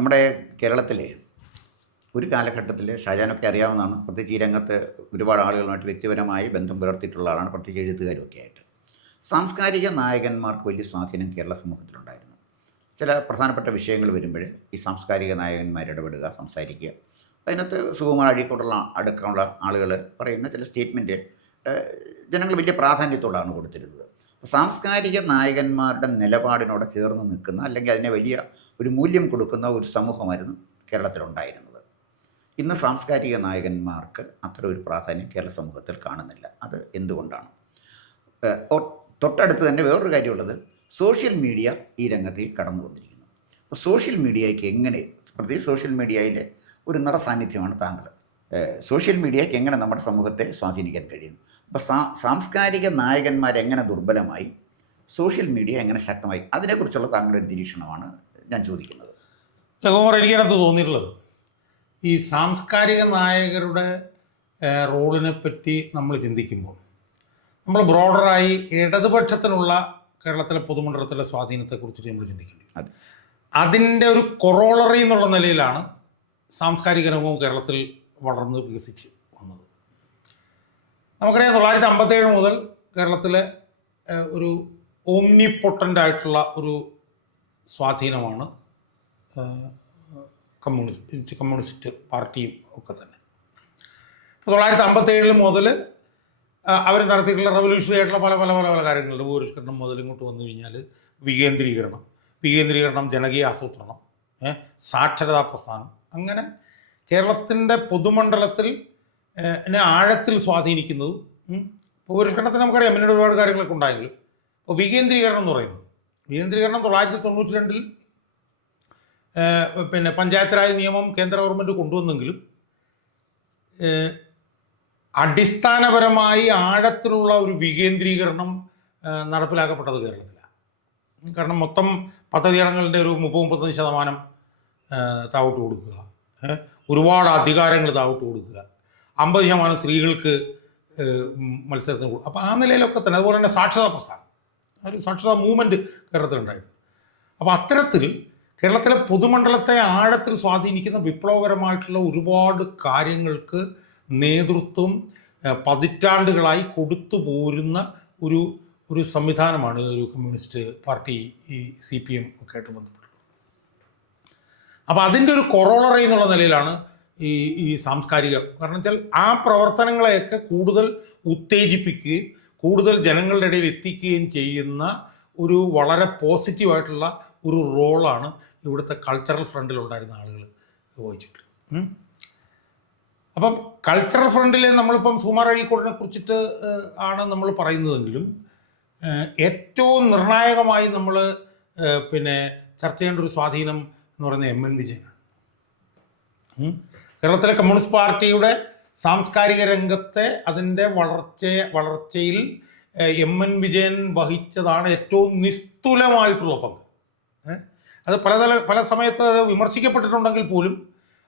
നമ്മുടെ കേരളത്തിലെ ഒരു കാലഘട്ടത്തിൽ ഷാജാനൊക്കെ അറിയാവുന്നതാണ്. പ്രത്യേകിച്ച് ഈ രംഗത്ത് ഒരുപാട് ആളുകളുമായിട്ട് വ്യക്തിപരമായി ബന്ധം പുലർത്തിയിട്ടുള്ള ആളാണ്, പ്രത്യേകിച്ച് എഴുത്തുകാരുമൊക്കെ ആയിട്ട്. സാംസ്കാരിക നായകന്മാർക്ക് വലിയ സ്വാധീനം കേരള സമൂഹത്തിലുണ്ടായിരുന്നു. ചില പ്രധാനപ്പെട്ട വിഷയങ്ങൾ വരുമ്പോൾ ഈ സാംസ്കാരിക നായകന്മാർ ഇടപെടുക, സംസാരിക്കുക. അതിനകത്ത് സുകുമാർ അഴീക്കോടുള്ള അടക്കമുള്ള ആളുകൾ പറയുന്ന ചില സ്റ്റേറ്റ്മെൻറ്റ് ജനങ്ങൾ വലിയ പ്രാധാന്യത്തോടാണ് കൊടുത്തിരുന്നത്. സാംസ്കാരിക നായകന്മാരുടെ നിലപാടിനോട് ചേർന്ന് നിൽക്കുന്ന, അല്ലെങ്കിൽ അതിനെ വലിയ ഒരു മൂല്യം കൊടുക്കുന്ന ഒരു സമൂഹമായിരുന്നു കേരളത്തിലുണ്ടായിരുന്നത്. ഇന്ന് സാംസ്കാരിക നായകന്മാർക്ക് അത്ര ഒരു പ്രാധാന്യം കേരള സമൂഹത്തിൽ കാണുന്നില്ല. അത് എന്തുകൊണ്ടാണ്? തൊട്ടടുത്ത് തന്നെ വേറൊരു കാര്യമുള്ളത്, സോഷ്യൽ മീഡിയ ഈ രംഗത്തേക്ക് കടന്നു വന്നിരിക്കുന്നു. അപ്പോൾ സോഷ്യൽ മീഡിയയ്ക്ക് എങ്ങനെ, പ്രത്യേകിച്ച് സോഷ്യൽ മീഡിയയിലെ ഒരു നിറസാന്നിധ്യമാണ് താങ്കൾ. സോഷ്യൽ മീഡിയയ്ക്ക് എങ്ങനെ നമ്മുടെ സമൂഹത്തെ സ്വാധീനിക്കാൻ കഴിയുന്നു? അപ്പോൾ സാംസ്കാരിക നായകന്മാരെങ്ങനെ ദുർബലമായി, സോഷ്യൽ മീഡിയ എങ്ങനെ ശക്തമായി, അതിനെക്കുറിച്ചുള്ള താങ്കളുടെ നിരീക്ഷണമാണ് ഞാൻ ചോദിക്കുന്നത്. ലഘുമാർ, എനിക്കതിനകത്ത് തോന്നിയിട്ടുള്ളത് ഈ സാംസ്കാരിക നായകരുടെ റോളിനെ പറ്റി നമ്മൾ ചിന്തിക്കുമ്പോൾ നമ്മൾ ബ്രോഡറായി ഇടതുപക്ഷത്തിനുള്ള കേരളത്തിലെ പൊതുമണ്ഡലത്തിലെ സ്വാധീനത്തെക്കുറിച്ചിട്ട് നമ്മൾ ചിന്തിക്കേണ്ടി വരും. അതിൻ്റെ ഒരു കൊറോളറി എന്നുള്ള നിലയിലാണ് സാംസ്കാരിക രംഗവും കേരളത്തിൽ വളർന്ന് വികസിച്ച് വന്നത്. നമുക്കറിയാം, 1957 മുതൽ കേരളത്തിലെ ഒരു ഓംനിപൊട്ടൻ്റ് ഒരു സ്വാധീനമാണ് കമ്മ്യൂണിസ്റ്റ് പാർട്ടിയും ഒക്കെ തന്നെ. 1957 മുതൽ അവർ നടത്തിയിട്ടുള്ള റവല്യൂഷണറി ആയിട്ടുള്ള പല പല പല പല കാര്യങ്ങളുണ്ട്. ഭൂരിഷ്കരണം മുതൽ ഇങ്ങോട്ട് വന്നു കഴിഞ്ഞാൽ വികേന്ദ്രീകരണം, ജനകീയ ആസൂത്രണം, സാക്ഷരതാ പ്രസ്ഥാനം, അങ്ങനെ കേരളത്തിൻ്റെ പൊതുമണ്ഡലത്തിൽ ആഴത്തിൽ സ്വാധീനിക്കുന്നത്. ഭൂരിഷ്കരണത്തിന് നമുക്കറിയാം പിന്നീട് ഒരുപാട് കാര്യങ്ങളൊക്കെ ഉണ്ടായെങ്കിലും, ഇപ്പോൾ വികേന്ദ്രീകരണം എന്ന് പറയുന്നത്, വികേന്ദ്രീകരണം 1992 പിന്നെ പഞ്ചായത്ത് രാജ് നിയമം കേന്ദ്ര ഗവൺമെൻറ് കൊണ്ടുവന്നെങ്കിലും അടിസ്ഥാനപരമായി ആഴത്തിലുള്ള ഒരു വികേന്ദ്രീകരണം നടപ്പിലാക്കപ്പെട്ടത് കേരളത്തിലാണ്. കാരണം മൊത്തം പദ്ധതികളുടെ ഒരു 30-35% താവോട്ട് കൊടുക്കുക, ഒരുപാട് അധികാരങ്ങൾ താവോട്ട് കൊടുക്കുക, 50% സ്ത്രീകൾക്ക് മത്സരത്തിന് കൊടുക്കുക. അപ്പോൾ ആ നിലയിലൊക്കെ തന്നെ, അതുപോലെ തന്നെ സാക്ഷരതാ പ്രസ്ഥാനം, ഒരു സാക്ഷരതാ മൂവ്മെൻറ്റ് കേരളത്തിലുണ്ടായിരുന്നു. അപ്പോൾ അത്തരത്തിൽ കേരളത്തിലെ പൊതുമണ്ഡലത്തെ ആഴത്തിൽ സ്വാധീനിക്കുന്ന വിപ്ലവകരമായിട്ടുള്ള ഒരുപാട് കാര്യങ്ങൾക്ക് നേതൃത്വം പതിറ്റാണ്ടുകളായി കൊടുത്തു പോരുന്ന ഒരു സംവിധാനമാണ് ഒരു കമ്മ്യൂണിസ്റ്റ് പാർട്ടി, ഈ CPM ഒക്കെ ആയിട്ട് ബന്ധപ്പെട്ടുള്ളത്. അപ്പോൾ അതിൻ്റെ ഒരു കൊറോളറി എന്നുള്ള നിലയിലാണ് ഈ സാംസ്കാരിക, കാരണം വെച്ചാൽ ആ പ്രവർത്തനങ്ങളെയൊക്കെ കൂടുതൽ ഉത്തേജിപ്പിക്കുകയും കൂടുതൽ ജനങ്ങളുടെ ഇടയിൽ എത്തിക്കുകയും ചെയ്യുന്ന ഒരു വളരെ പോസിറ്റീവായിട്ടുള്ള ഒരു റോളാണ് ഇവിടുത്തെ കൾച്ചറൽ ഫ്രണ്ടിലുണ്ടായിരുന്ന ആളുകൾ വഹിച്ചിട്ടുള്ളത്. അപ്പം കൾച്ചറൽ ഫ്രണ്ടിൽ നമ്മളിപ്പം സുകുമാർ അഴീക്കോടിനെ കുറിച്ചിട്ട് ആണ് നമ്മൾ പറയുന്നതെങ്കിലും ഏറ്റവും നിർണായകമായി നമ്മൾ പിന്നെ ചർച്ച ചെയ്യേണ്ട ഒരു സ്വാധീനം എന്ന് പറയുന്നത് MN വിജയനാണ്. കേരളത്തിലെ കമ്മ്യൂണിസ്റ്റ് പാർട്ടിയുടെ സാംസ്കാരിക രംഗത്തെ അതിൻ്റെ വളർച്ചയിൽ MN വിജയൻ വഹിച്ചതാണ് ഏറ്റവും നിസ്തുലമായിട്ടുള്ള പങ്ക്. അത് പല സമയത്ത് അത് വിമർശിക്കപ്പെട്ടിട്ടുണ്ടെങ്കിൽ പോലും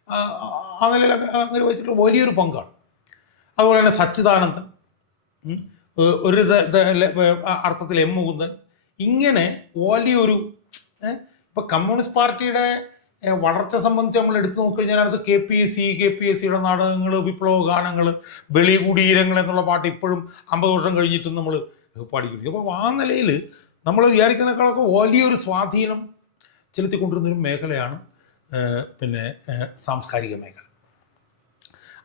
ആ നിലയിൽ അങ്ങനെ വെച്ചിട്ട് വലിയൊരു പങ്കാണ്. അതുപോലെ തന്നെ സച്ചിദാനന്ദൻ, ഒരു അർത്ഥത്തിൽ M മുകുന്ദൻ, ഇങ്ങനെ വലിയൊരു ഇപ്പം കമ്മ്യൂണിസ്റ്റ് പാർട്ടിയുടെ വളർച്ച സംബന്ധിച്ച് നമ്മൾ എടുത്തു നോക്കിക്കഴിഞ്ഞാൽ അത് KPSCയുടെ നാടകങ്ങൾ, വിപ്ലവ ഗാനങ്ങൾ, വെളികുടീരങ്ങൾ എന്നുള്ള പാട്ട് ഇപ്പോഴും 50 വർഷം കഴിഞ്ഞിട്ടും നമ്മൾ പാടിക്കുന്നു. അപ്പോൾ ആ നിലയിൽ നമ്മൾ വിചാരിക്കുന്നതിനേക്കാളൊക്കെ വലിയൊരു സ്വാധീനം ചെലുത്തിക്കൊണ്ടിരുന്നൊരു മേഖലയാണ് പിന്നെ സാംസ്കാരിക മേഖല.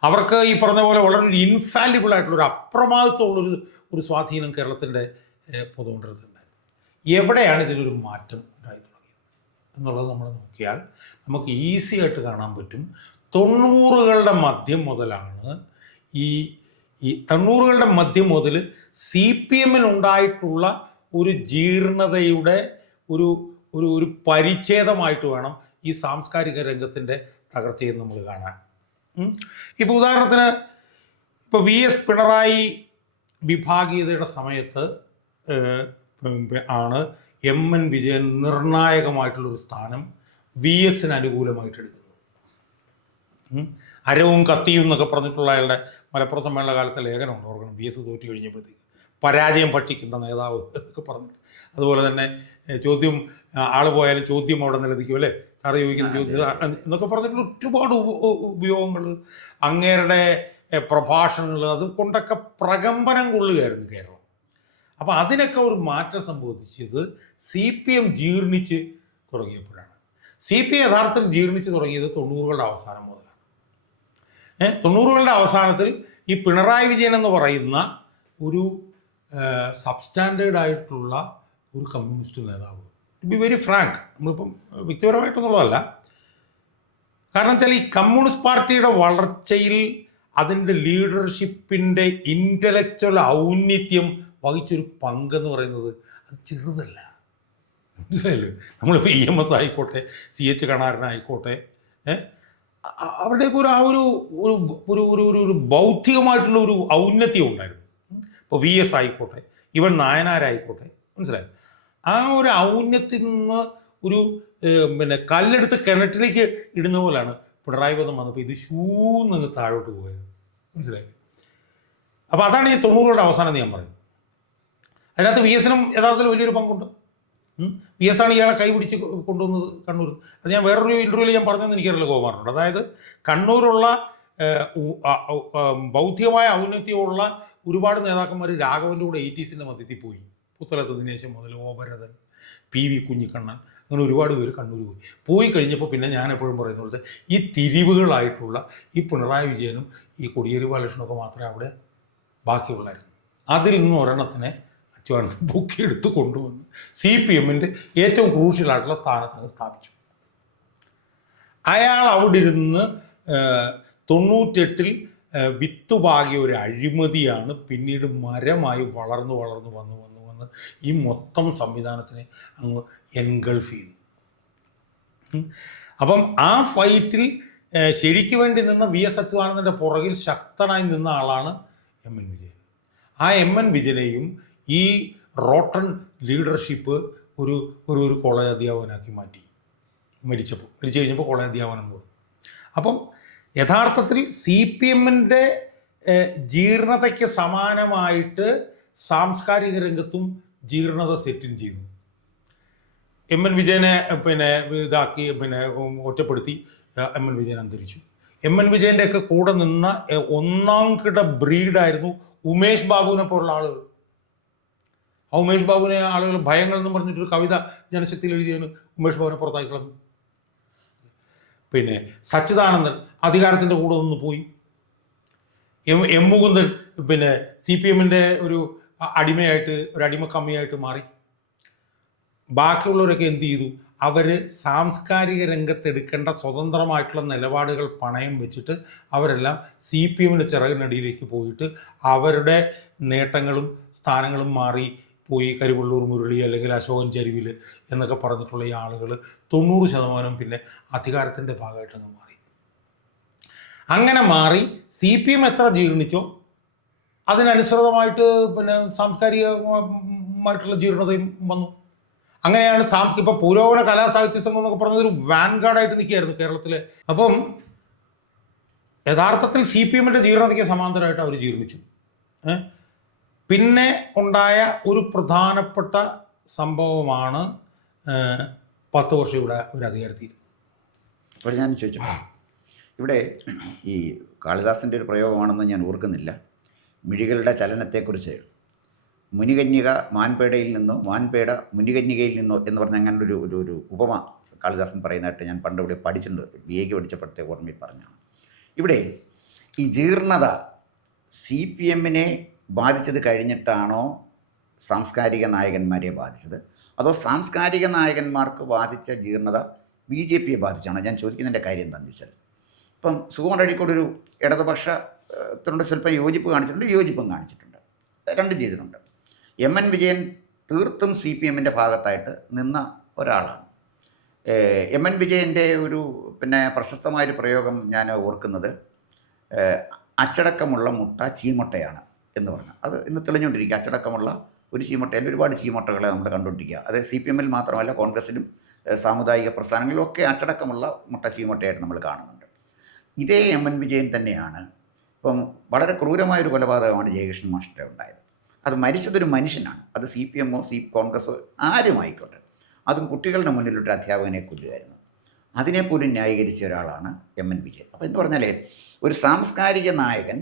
അവർക്ക് ഈ പറഞ്ഞ പോലെ വളരെ ഒരു ഇൻഫാലിബിൾ ആയിട്ടുള്ളൊരു അപ്രമാദിത്വമുള്ളൊരു സ്വാധീനം കേരളത്തിൻ്റെ പൊതുമണ്ഡലത്തിലുണ്ടായിരുന്നു. എവിടെയാണ് ഇതിനൊരു മാറ്റം ഉണ്ടായി തുടങ്ങിയത് എന്നുള്ളത് നമ്മൾ നോക്കിയാൽ നമുക്ക് ഈസി ആയിട്ട് കാണാൻ പറ്റും. 90കളുടെ മധ്യം മുതലാണ് ഈ 90കളുടെ മധ്യം മുതൽ CPM-നുണ്ടായിട്ടുള്ള ഒരു ജീർണതയുടെ ഒരു പരിച്ഛേദമായിട്ട് വേണം ഈ സാംസ്കാരിക രംഗത്തിൻ്റെ തകർച്ചയെ നമ്മൾ കാണാൻ. ഇപ്പോൾ ഉദാഹരണത്തിന്, ഇപ്പോൾ VS പിണറായി വിഭാഗീയതയുടെ സമയത്ത് ആണ് MN വിജയൻ നിർണായകമായിട്ടുള്ളൊരു സ്ഥാനം VS-ന് അനുകൂലമായിട്ട് എടുക്കുന്നത്. അരവും കത്തിയും എന്നൊക്കെ പറഞ്ഞിട്ടുള്ള അയാളുടെ മലപ്പുറം സമ്മേളന കാലത്തെ ലേഖനമുണ്ട്, ഓർക്കണം. VS തോറ്റു കഴിഞ്ഞപ്പോഴത്തേക്ക് പരാജയം ഭക്ഷിക്കുന്ന നേതാവ് എന്നൊക്കെ പറഞ്ഞിട്ട്. അതുപോലെ തന്നെ ചോദ്യം, ആൾ പോയാലും ചോദ്യം അവിടെ നിലനിൽക്കും, അല്ലേ? സാറ് ചോദിക്കുന്ന ചോദിച്ചത് എന്നൊക്കെ പറഞ്ഞിട്ടുള്ള ഒരുപാട് ഉപയോഗങ്ങൾ, അങ്ങേരുടെ പ്രഭാഷണങ്ങൾ, അതുകൊണ്ടൊക്കെ പ്രകമ്പനം കൊള്ളുകയായിരുന്നു കേരളം. അപ്പോൾ അതിനൊക്കെ ഒരു മാറ്റം സംഭവിച്ചത് CPM ജീർണിച്ച് തുടങ്ങിയപ്പോഴാണ്. CPM യഥാർത്ഥത്തിൽ ജീർണിച്ച് തുടങ്ങിയത് 90കളുടെ അവസാനം മുതലാണ്. 90കളുടെ അവസാനത്തിൽ ഈ പിണറായി വിജയൻ എന്ന് പറയുന്ന ഒരു സബ്സ്റ്റാൻഡേർഡ് ആയിട്ടുള്ള ഒരു കമ്മ്യൂണിസ്റ്റ് നേതാവ്, ടു ബി വെരി ഫ്രാങ്ക്, നമ്മളിപ്പം വ്യക്തിപരമായിട്ടൊന്നുള്ളതല്ല, കാരണം വെച്ചാൽ ഈ കമ്മ്യൂണിസ്റ്റ് പാർട്ടിയുടെ വളർച്ചയിൽ അതിൻ്റെ ലീഡർഷിപ്പിൻ്റെ ഇൻ്റലക്ച്വൽ ഔന്നിത്യം വഹിച്ചൊരു പങ്കെന്ന് പറയുന്നത് അത് ചെറുതല്ല. മനസ്സിലായല്ലോ? നമ്മളിപ്പോൾ EMS ആയിക്കോട്ടെ, CH കണാരനായിക്കോട്ടെ, അവരുടെയൊക്കെ ഒരു ബൗദ്ധികമായിട്ടുള്ള ഒരു ഔന്നത്യം ഉണ്ടായിരുന്നു. ഇപ്പോൾ VS ആയിക്കോട്ടെ, ഇവൻ നായനാരായിക്കോട്ടെ, മനസ്സിലായോ? ആ ഒരു ഔന്നത്തിൽ നിന്ന് ഒരു കല്ലെടുത്ത് കിണറ്റിലേക്ക് ഇടുന്ന പോലെയാണ് പിണറായി വിജയൻ വന്നപ്പോൾ ഇത് ഷൂന്ന് താഴോട്ട് പോയത്. മനസ്സിലായി? അപ്പോൾ അതാണ് ഈ 90കളുടെ അവസാനം ഞാൻ പറയുന്നത്. അതിനകത്ത് VS-നും യഥാർത്ഥത്തിൽ വലിയൊരു പങ്കുണ്ട്. VS ആണ് ഇയാളെ കൈ പിടിച്ച് കൊണ്ടുവന്നത് കണ്ണൂർ. അത് ഞാൻ വേറൊരു ഇൻ്റർവ്യൂവിൽ ഞാൻ പറഞ്ഞതെന്ന് എനിക്കറിയില്ല, ഗോകുമാറിനോട്. അതായത് കണ്ണൂരുള്ള ബൗദ്ധികമായ ഔന്നത്യമുള്ള ഒരുപാട് നേതാക്കന്മാർ രാഘവൻ്റെ കൂടെ 80s മധ്യത്തിൽ പോയി. പുത്തലത്ത് ദിനേശൻ മുതൽ ഓപരതൻ, PV കുഞ്ഞിക്കണ്ണൻ, അങ്ങനെ ഒരുപാട് പേര് കണ്ണൂർ പോയി കഴിഞ്ഞപ്പോൾ പിന്നെ ഞാൻ എപ്പോഴും പറയുന്നത് ഈ തിരിവുകളായിട്ടുള്ള ഈ പിണറായി വിജയനും ഈ കോടിയേരി ബാലകൃഷ്ണനൊക്കെ മാത്രമേ അവിടെ ബാക്കിയുള്ളായിരുന്നു. അതിൽ നിന്ന് ഒരെണ്ണത്തിനെ അച്യുതാനന്ദൻ പൊക്കിയെടുത്ത് കൊണ്ടുവന്ന് CPM-ൻ്റെ ഏറ്റവും ക്രൂഷ്യലായിട്ടുള്ള സ്ഥാനത്ത് സ്ഥാപിച്ചു. അയാൾ അവിടെ ഇരുന്ന് 98-ൽ വിത്തുപാകിയ ഒരു അഴിമതിയാണ് പിന്നീട് മരമായി വളർന്നു വന്ന് ഈ മൊത്തം സംവിധാനത്തിനെ അങ്ങ് എൻഗൾഫ് ചെയ്തു. അപ്പം ആ ഫൈറ്റിൽ ശരിക്കു വേണ്ടി നിന്ന VS അച്യുതാനന്ദൻ്റെ പുറകിൽ ശക്തനായി നിന്ന ആളാണ് MN വിജയൻ. ആ MN വിജയനെയും ഈ റോട്ടൺ ലീഡർഷിപ്പ് ഒരു കോളേജ് അധ്യാപകനാക്കി മാറ്റി. മരിച്ചു കഴിഞ്ഞപ്പോൾ കോളേജ് അധ്യാപനം എന്ന് പറഞ്ഞു. അപ്പം യഥാർത്ഥത്തിൽ CPM-ൻ്റെ ജീർണതയ്ക്ക് സമാനമായിട്ട് സാംസ്കാരിക രംഗത്തും ജീർണത സെറ്റിൻ ചെയ്തു. MN വിജയനെ ഇതാക്കി ഒറ്റപ്പെടുത്തി. MN വിജയൻ അന്തരിച്ചു. MN വിജയൻ്റെ ഒക്കെ കൂടെ നിന്ന ഒന്നാം കിട ബ്രീഡായിരുന്നു ഉമേഷ് ബാബുവിനെ പോലുള്ള ആളുകൾ. ആ ഉമേഷ് ബാബുവിനെ ആളുകൾ ഭയങ്ങൾ എന്ന് പറഞ്ഞിട്ടൊരു കവിത ജനശക്തിയിൽ എഴുതിയാണ് ഉമേഷ് ബാബുവിനെ പുറത്താക്കി കളഞ്ഞു. സച്ചിദാനന്ദൻ അധികാരത്തിൻ്റെ കൂടെ നിന്ന് പോയി. M മുകുന്ദൻ CPM-ൻ്റെ ഒരു അടിമയായിട്ട്, ഒരു അടിമക്കമ്മിയായിട്ട് മാറി. ബാക്കിയുള്ളവരൊക്കെ എന്ത് ചെയ്തു? അവർ സാംസ്കാരിക രംഗത്തെടുക്കേണ്ട സ്വതന്ത്രമായിട്ടുള്ള നിലപാടുകൾ പണയം വെച്ചിട്ട് അവരെല്ലാം CPM-ൻ്റെ ചിറകിനടിയിലേക്ക് പോയിട്ട് അവരുടെ നേട്ടങ്ങളും സ്ഥാനങ്ങളും മാറി പോയി. കരിവള്ളൂർ മുരളി അല്ലെങ്കിൽ അശോകൻ ചരുവിൽ എന്നൊക്കെ പറഞ്ഞിട്ടുള്ള ഈ ആളുകൾ 90% പിന്നെ അധികാരത്തിൻ്റെ ഭാഗമായിട്ടങ്ങ് മാറി. അങ്ങനെ മാറി CPM എത്ര ജീർണിച്ചോ അതിനനുസൃതമായിട്ട് സാംസ്കാരികമായിട്ടുള്ള ജീർണതയും വന്നു. അങ്ങനെയാണ് ഇപ്പോൾ പുരോഗമന കലാസാഹിത്യ സംഘം എന്നൊക്കെ പറഞ്ഞത് ഒരു വാൻഗാർഡായിട്ട് നിൽക്കുകയായിരുന്നു കേരളത്തിൽ. അപ്പം യഥാർത്ഥത്തിൽ CPM-ൻ്റെ ജീർണതയ്ക്ക് സമാന്തരമായിട്ട് അവർ ജീർണിച്ചു. പിന്നെ ഉണ്ടായ ഒരു പ്രധാനപ്പെട്ട സംഭവമാണ് 10 വർഷം ഇവിടെ ഒരു അധികാരത്തിയിരുന്നത്. അപ്പോൾ ഞാൻ ചോദിച്ചു, ഇവിടെ ഈ കാളിദാസൻ്റെ ഒരു പ്രയോഗമാണെന്ന് ഞാൻ ഓർക്കുന്നില്ല, മിഴികളുടെ ചലനത്തെക്കുറിച്ച് മുനികന്യക മാൻപേടയിൽ നിന്നോ മാൻപേട മുനികന്യകയിൽ നിന്നോ എന്ന് പറഞ്ഞ അങ്ങനെ ഒരു ഉപമ കാളിദാസൻ പറയുന്നതായിട്ട് ഞാൻ പണ്ട് ഇവിടെ പഠിച്ചിട്ടുണ്ട്. BA-ക്ക് പഠിച്ചപ്പോഴത്തെ ഓർമ്മയിൽ പറഞ്ഞാണ്. ഇവിടെ ഈ ജീർണത CPM-നെ ബാധിച്ചത് കഴിഞ്ഞിട്ടാണോ സാംസ്കാരിക നായകന്മാരെ ബാധിച്ചത്, അതോ സാംസ്കാരിക നായകന്മാർക്ക് ബാധിച്ച ജീർണത BJP-യെ ബാധിച്ചാണോ? ഞാൻ ചോദിക്കുന്നതിൻ്റെ കാര്യം എന്താണെന്ന് ചോദിച്ചാൽ, ഇപ്പം സുകുമാർ അഴീക്കോട് ഒരു ഇടതുപക്ഷത്തിനോട് സ്വല്പം യോജിപ്പ് കാണിച്ചിട്ടുണ്ട്, വിയോജിപ്പും കാണിച്ചിട്ടുണ്ട്, രണ്ടും ചെയ്തിട്ടുണ്ട്. MN വിജയൻ തീർത്തും CPM-ൻ്റെ ഭാഗത്തായിട്ട് നിന്ന ഒരാളാണ്. MN വിജയൻ്റെ ഒരു പ്രശസ്തമായൊരു പ്രയോഗം ഞാൻ ഓർക്കുന്നത്, അച്ചടക്കമുള്ള മുട്ട ചീമുട്ടയാണ് എന്ന് പറഞ്ഞു. അത് ഇന്ന് തെളിഞ്ഞുകൊണ്ടിരിക്കുക. അച്ചടക്കമുള്ള ഒരു ചീമുട്ടയിൽ ഒരുപാട് ചീമുട്ടകളെ നമ്മൾ കണ്ടുകൊണ്ടിരിക്കുക. അത് CPM-ൽ മാത്രമല്ല, കോൺഗ്രസിലും സാമുദായിക പ്രസ്ഥാനങ്ങളിലും ഒക്കെ അച്ചടക്കമുള്ള മുട്ട ചീമുട്ടയായിട്ട് നമ്മൾ കാണുന്നുണ്ട്. ഇതേ MN വിജയൻ തന്നെയാണ് ഇപ്പം വളരെ ക്രൂരമായൊരു കൊലപാതകമാണ് ജയകൃഷ്ണൻ മാസ്റ്ററെ ഉണ്ടായത്. അത് മരിച്ചതൊരു മനുഷ്യനാണ്. അത് CPM-ഓ കോൺഗ്രസ്സോ ആരും ആയിക്കോട്ടെ, അതും കുട്ടികളുടെ മുന്നിലൊരു അധ്യാപകനെ കൊല്ലുകയായിരുന്നു. അതിനെപ്പോലും ന്യായീകരിച്ച ഒരാളാണ് എം.എൻ. വിജയൻ. അപ്പോൾ എന്ന് പറഞ്ഞാൽ ഒരു സാംസ്കാരിക നായകൻ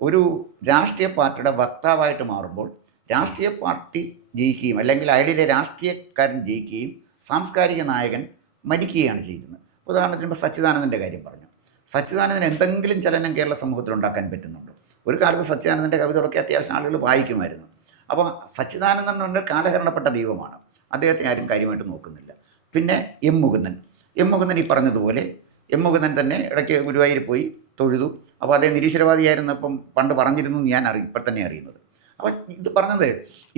ഒരു രാഷ്ട്രീയ പാർട്ടിയുടെ വക്താവായിട്ട് മാറുമ്പോൾ രാഷ്ട്രീയ പാർട്ടി ജയിക്കുകയും അല്ലെങ്കിൽ അയാളിലെ രാഷ്ട്രീയക്കാരൻ ജയിക്കുകയും സാംസ്കാരിക നായകൻ മരിക്കുകയാണ് ചെയ്യുന്നത്. ഉദാഹരണത്തിന് ഇപ്പോൾ സച്ചിദാനന്ദൻ്റെ കാര്യം പറഞ്ഞു. സച്ചിദാനന്ദന് എന്തെങ്കിലും ചലനം കേരള സമൂഹത്തിൽ ഉണ്ടാക്കാൻ പറ്റുന്നുണ്ടോ? ഒരു കാലത്ത് സച്ചിദാനന്ദൻ്റെ കവിതകളൊക്കെ അത്യാവശ്യം ആളുകൾ വായിക്കുമായിരുന്നു. അപ്പോൾ സച്ചിദാനന്ദൻ എന്ന് പറഞ്ഞാൽ കാലഹരണപ്പെട്ട ദൈവമാണ്. അദ്ദേഹത്തെ ആരും കാര്യമായിട്ട് നോക്കുന്നില്ല. പിന്നെ എം മുകുന്ദൻ ഈ പറഞ്ഞതുപോലെ എം മുകുന്ദൻ തന്നെ ഇടയ്ക്ക് ഗുരുവായൂർ പോയി തൊഴുതു. അപ്പോൾ അദ്ദേഹം നിരീശ്വരവാദിയായിരുന്നപ്പം പണ്ട് പറഞ്ഞിരുന്നു ഞാൻ ഇപ്പം തന്നെ അറിയുന്നത്. അപ്പം ഇത് പറഞ്ഞത്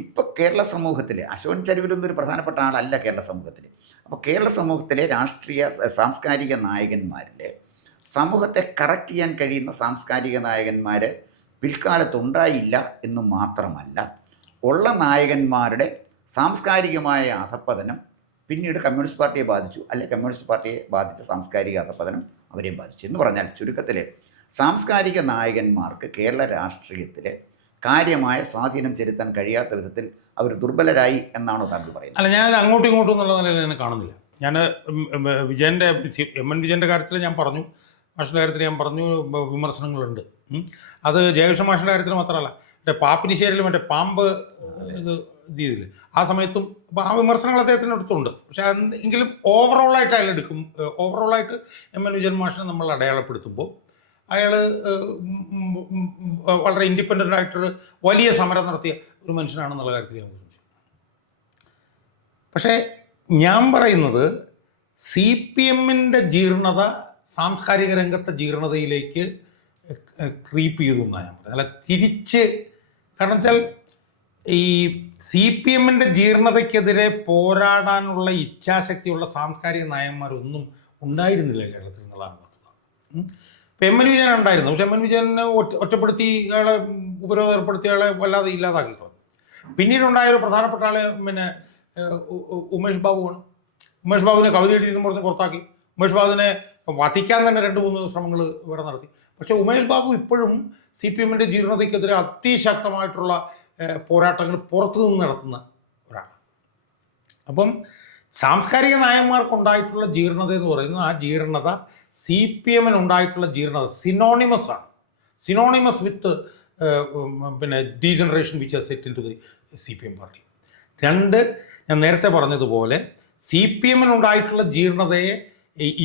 ഇപ്പോൾ കേരള സമൂഹത്തിൽ അശോകൻ ചരുവിലൊന്നും ഒരു പ്രധാനപ്പെട്ട ആളല്ല കേരള സമൂഹത്തിൽ. അപ്പോൾ കേരള സമൂഹത്തിലെ രാഷ്ട്രീയ സാംസ്കാരിക നായകന്മാരിൽ സമൂഹത്തെ കറക്റ്റ് ചെയ്യാൻ കഴിയുന്ന സാംസ്കാരിക നായകന്മാർ പിൽക്കാലത്തുണ്ടായില്ല എന്ന് മാത്രമല്ല, ഉള്ള നായകന്മാരുടെ സാംസ്കാരികമായ അധപ്പതനം പിന്നീട് കമ്മ്യൂണിസ്റ്റ് പാർട്ടിയെ ബാധിച്ചു, അല്ലെ കമ്മ്യൂണിസ്റ്റ് പാർട്ടിയെ ബാധിച്ച സാംസ്കാരിക അധപ്പതനം അവരെയും ബാധിച്ചു. എന്ന് പറഞ്ഞാൽ ചുരുക്കത്തിൽ സാംസ്കാരിക നായകന്മാർക്ക് കേരള രാഷ്ട്രീയത്തിൽ കാര്യമായ സ്വാധീനം ചെലുത്താൻ കഴിയാത്ത വിധത്തിൽ അവർ ദുർബലരായി എന്നാണോ താങ്കൾ പറയുന്നത്? അല്ല, ഞാനത് അങ്ങോട്ടും ഇങ്ങോട്ടും എന്നുള്ള നിലയിൽ ഞാൻ കാണുന്നില്ല. ഞാൻ വിജയൻ്റെ എം.എൻ. വിജയൻ്റെ കാര്യത്തിൽ ഞാൻ പറഞ്ഞു, മാഷിൻ്റെ കാര്യത്തിൽ ഞാൻ പറഞ്ഞു, വിമർശനങ്ങളുണ്ട്. അത് ജയകൃഷ്ണ മാഷിൻ്റെ കാര്യത്തിൽ മാത്രമല്ല, മറ്റേ പാപ്പിനിശ്ശേരിയിൽ മറ്റേ പാമ്പ് ഇത് ചെയ്തില്ല, ആ സമയത്തും അപ്പോൾ ആ വിമർശനങ്ങൾ അദ്ദേഹത്തിൻ്റെ അടുത്തുണ്ട്. പക്ഷേ എങ്കിലും ഓവറോളായിട്ട് അയാൾ എടുക്കും. ഓവറോളായിട്ട് എം.എൻ. വിജയൻ മാഷിനെ നമ്മൾ അടയാളപ്പെടുത്തുമ്പോൾ അയാൾ വളരെ ഇൻഡിപെൻഡൻ്റ് ആയിട്ടൊരു വലിയ സമരം നടത്തിയ ഒരു മനുഷ്യനാണെന്നുള്ള കാര്യത്തിൽ ഞാൻ ചോദിച്ചു. പക്ഷേ ഞാൻ പറയുന്നത് CPM-ൻ്റെ ജീർണത സാംസ്കാരിക രംഗത്തെ ജീർണതയിലേക്ക് ക്രീപ്പ് ചെയ്തു എന്നാണ് ഞാൻ പറയുന്നത്. അല്ല, തിരിച്ച്, കാരണം വെച്ചാൽ ഈ CPM-ൻ്റെ ജീർണതയ്ക്കെതിരെ പോരാടാനുള്ള ഇച്ഛാശക്തിയുള്ള സാംസ്കാരിക നായകന്മാരൊന്നും ഉണ്ടായിരുന്നില്ല കേരളത്തിൽ എന്നുള്ളതാണ് വസ്തുത. ഇപ്പം എം.എൻ. വിജയൻ ഉണ്ടായിരുന്നു. പക്ഷെ എം.എൻ. വിജയനെ ഒറ്റപ്പെടുത്തി അയാളെ ഉപരോധം ഏർപ്പെടുത്തി അയാളെ വല്ലാതെ ഇല്ലാതാക്കിക്കളഞ്ഞു. പിന്നീടുണ്ടായ ഒരു പ്രധാനപ്പെട്ട ആളെ പിന്നെ ഉമേഷ് ബാബുവാണ്. ഉമേഷ് ബാബുവിനെ കവിത എഴുതിയെന്ന് പറഞ്ഞ് പുറത്താക്കി. ഉമേഷ് ബാബുവിനെ വധിക്കാൻ തന്നെ 2-3 ശ്രമങ്ങൾ ഇവിടെ നടത്തി. പക്ഷേ ഉമേഷ് ബാബു ഇപ്പോഴും CPM-ൻ്റെ ജീർണതയ്ക്കെതിരെ അതിശക്തമായിട്ടുള്ള പോരാട്ടങ്ങൾ പുറത്തു നിന്ന് നടത്തുന്ന ഒരാളാണ്. അപ്പം സാംസ്കാരിക നായകന്മാർക്കുണ്ടായിട്ടുള്ള ജീർണത എന്ന് പറയുന്നത്, ആ ജീർണത CPM-നുണ്ടായിട്ടുള്ള ജീർണത സിനോണിമസ് ആണ്. സിനോണിമസ് വിത്ത് പിന്നെ degeneration which has set into the CPM party. 2, ഞാൻ നേരത്തെ പറഞ്ഞതുപോലെ CPM-നുണ്ടായിട്ടുള്ള ജീർണതയെ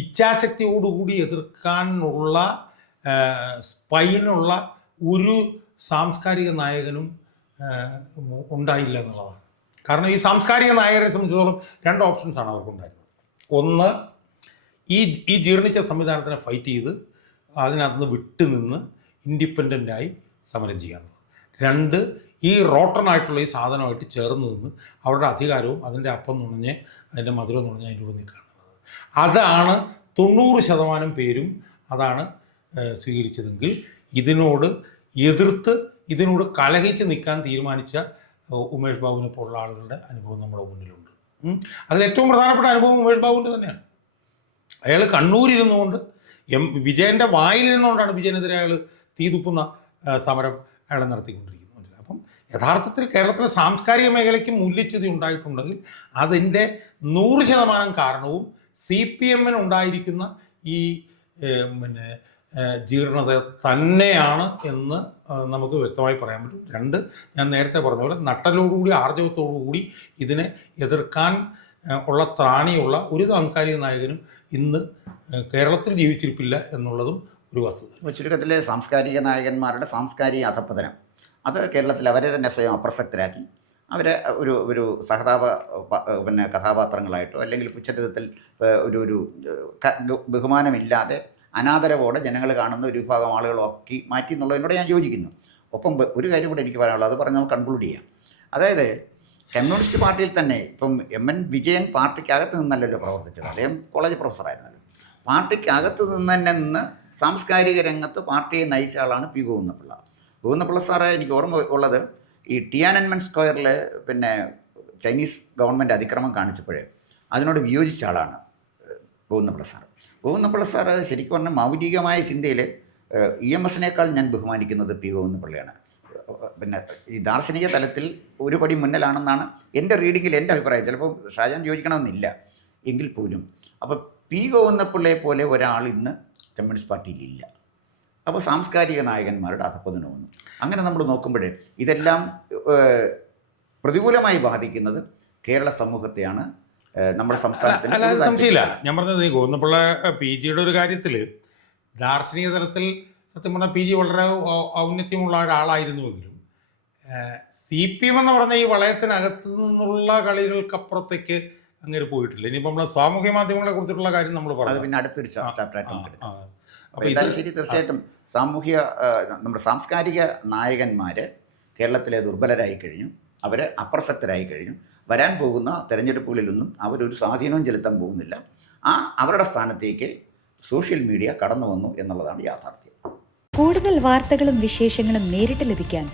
ഇച്ഛാശക്തിയോടുകൂടി എതിർക്കാനുള്ള സ്പൈനുള്ള ഒരു സാംസ്കാരിക നായകനും ഉണ്ടായില്ല എന്നുള്ളതാണ്. കാരണം ഈ സാംസ്കാരിക നായകരെ സംബന്ധിച്ചിടത്തോളം 2 ഓപ്ഷൻസാണ് അവർക്കുണ്ടായിരുന്നത്. ഒന്ന്, ഈ ജീർണിച്ച സംവിധാനത്തിനെ ഫൈറ്റ് ചെയ്ത് അതിനകത്ത് നിന്ന് വിട്ടുനിന്ന് ഇൻഡിപെൻഡൻ്റായി സമരം ചെയ്യാന്നുള്ളത്. 2, ഈ റോട്ടണായിട്ടുള്ള ഈ സാധനമായിട്ട് ചേർന്ന് നിന്ന് അവരുടെ അധികാരവും അതിൻ്റെ അപ്പം നുണഞ്ഞ് അതിൻ്റെ മധുരം നുണഞ്ഞ് അതിൻ്റെ കൂടെ നിൽക്കുക എന്നുള്ളത്. അതാണ് 90% പേരും അതാണ് സ്വീകരിച്ചതെങ്കിൽ ഇതിനോട് എതിർത്ത് ഇതിനോട് കലഹിച്ച് നിൽക്കാൻ തീരുമാനിച്ച ഉമേഷ് ബാബുവിനെ പോലുള്ള ആളുകളുടെ അനുഭവം നമ്മുടെ മുന്നിലുണ്ട്. അതിലേറ്റവും പ്രധാനപ്പെട്ട അനുഭവം ഉമേഷ് ബാബുവിൻ്റെ തന്നെയാണ്. അയാൾ കണ്ണൂരിരുന്നുകൊണ്ട് വിജയൻ്റെ വായിലിരുന്നുകൊണ്ടാണ് വിജയനെതിരെ അയാൾ തീതുപ്പുന്ന സമരം അയാൾ നടത്തിക്കൊണ്ടിരിക്കുന്നത്. മനസ്സിലായി. അപ്പം യഥാർത്ഥത്തിൽ കേരളത്തിലെ സാംസ്കാരിക മേഖലയ്ക്ക് മൂല്യച്യുതി ഉണ്ടായിട്ടുണ്ടെങ്കിൽ അതിൻ്റെ 100% കാരണവും CPM-നുണ്ടായിരിക്കുന്ന ഈ പിന്നെ ജീർണത തന്നെയാണ് എന്ന് നമുക്ക് വ്യക്തമായി പറയാൻ പറ്റും. 2, ഞാൻ നേരത്തെ പറഞ്ഞ പോലെ നട്ടലോടുകൂടി ആർജവത്തോടുകൂടി ഇതിനെ എതിർക്കാൻ ഉള്ള ത്രാണിയുള്ള ഒരു സാംസ്കാരിക നായകനും ഇന്ന് കേരളത്തിൽ ജീവിച്ചിരിപ്പില്ല എന്നുള്ളതും ഒരു വസ്തുത. ചുരുക്കത്തിലെ സാംസ്കാരിക നായകന്മാരുടെ സാംസ്കാരിക അധപ്പതനം അത് കേരളത്തിൽ അവരെ തന്നെ സ്വയം അപ്രസക്തരാക്കി അവരെ ഒരു സഹതാപ പിന്നെ കഥാപാത്രങ്ങളായിട്ടോ അല്ലെങ്കിൽ പുച്ഛത്തിൽ ഒരു ബഹുമാനമില്ലാതെ അനാദരവോടെ ജനങ്ങൾ കാണുന്ന ഒരു വിഭാഗം ആളുകളൊക്കെ മാറ്റി എന്നുള്ളതിനോട് ഞാൻ യോജിക്കുന്നു. ഒപ്പം ഒരു കാര്യം കൂടെ എനിക്ക് പറയാനുള്ളത്, അത് പറഞ്ഞ് നമുക്ക് കൺക്ലൂഡ് ചെയ്യാം. അതായത് കമ്മ്യൂണിസ്റ്റ് പാർട്ടിയിൽ തന്നെ ഇപ്പം എം.എൻ. വിജയൻ പാർട്ടിക്കകത്ത് നിന്നല്ലല്ലോ പ്രവർത്തിച്ചത്, അദ്ദേഹം കോളേജ് പ്രൊഫസറായിരുന്നല്ലോ. പാർട്ടിക്കകത്ത് നിന്ന് സാംസ്കാരിക രംഗത്ത് പാർട്ടിയെ നയിച്ച ആളാണ് പി. ഗോവിന്ദപിള്ള സാറ് എനിക്ക് ഓർമ്മ ഉള്ളത് ഈ ടിയാനൻമെൻ സ്ക്വയറിൽ പിന്നെ ചൈനീസ് ഗവൺമെൻറ് അതിക്രമം കാണിച്ചപ്പോൾ അതിനോട് വിയോജിച്ച ആളാണ് ഗോവിന്ദപിള്ള സാറ് ശരിക്കും പറഞ്ഞാൽ മൗലികമായ ചിന്തയിൽ EMS-നേക്കാൾ ഞാൻ ബഹുമാനിക്കുന്നത് പി. ഗോവിന്ദപിള്ളയാണ്. പിന്നെ ഈ ദാർശനിക തലത്തിൽ ഒരു പടി മുന്നിലാണെന്നാണ് എൻ്റെ റീഡിങ്ങിൽ എൻ്റെ അഭിപ്രായം. ചിലപ്പോൾ ഷാജാൻ യോജിക്കണമെന്നില്ല എങ്കിൽ പോലും. അപ്പോൾ പി ഗോവിന്ദപിള്ളയെ പോലെ ഒരാൾ ഇന്ന് കമ്മ്യൂണിസ്റ്റ് പാർട്ടിയിലില്ല. അപ്പോൾ സാംസ്കാരിക നായകന്മാരുടെ അധപ്പതനം വന്നു. അങ്ങനെ നമ്മൾ നോക്കുമ്പോഴേ ഇതെല്ലാം പ്രതികൂലമായി ബാധിക്കുന്നത് കേരള സമൂഹത്തെയാണ്, നമ്മുടെ സംസ്ഥാനത്തിന്. അല്ലാതെ സംശയമില്ല. ഞാൻ പറഞ്ഞത് ഈ ഗോവിന്ദപിള്ള പി ജിയുടെ ഒരു കാര്യത്തിൽ ദാർശനിക തലത്തിൽ സത്യം പറഞ്ഞാൽ പി ജി വളരെ ഔന്നത്യമുള്ള ഒരാളായിരുന്നുവെങ്കിലും CPM എന്ന് പറഞ്ഞ ഈ വളയത്തിനകത്തു നിന്നുള്ള കളികൾക്കപ്പുറത്തേക്ക് അങ്ങനെ പോയിട്ടില്ല. ഇനിയിപ്പോൾ നമ്മൾ സാമൂഹ്യ മാധ്യമങ്ങളെ കുറിച്ചിട്ടുള്ള കാര്യം നമ്മൾ പറഞ്ഞു, പിന്നെ അടുത്തൊരു ചാപ്റ്ററായിട്ട് അപ്പോൾ ഇത് ശരി. തീർച്ചയായിട്ടും നമ്മുടെ സാംസ്കാരിക നായകന്മാർ കേരളത്തിലെ ദുർബലരായി കഴിഞ്ഞു, അവർ അപ്രസക്തരായി കഴിഞ്ഞു. വരാൻ പോകുന്ന തെരഞ്ഞെടുപ്പുകളിലൊന്നും അവരൊരു സ്വാധീനവും ചെലുത്താൻ പോകുന്നില്ല. അവരുടെ സ്ഥാനത്തേക്ക് സോഷ്യൽ മീഡിയ കടന്നു വന്നു എന്നുള്ളതാണ് യാഥാർത്ഥ്യം. കൂടുതൽ വാർത്തകളും വിശേഷങ്ങളും നേരിട്ട് ലഭിക്കാൻ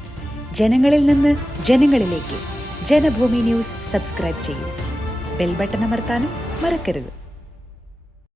ജനങ്ങളിൽ നിന്ന് ജനങ്ങളിലേക്ക് ജനഭൂമി ന്യൂസ് സബ്സ്ക്രൈബ് ചെയ്യൂ. ബെൽ ബട്ടൺ അമർത്താനും മറക്കരുത്.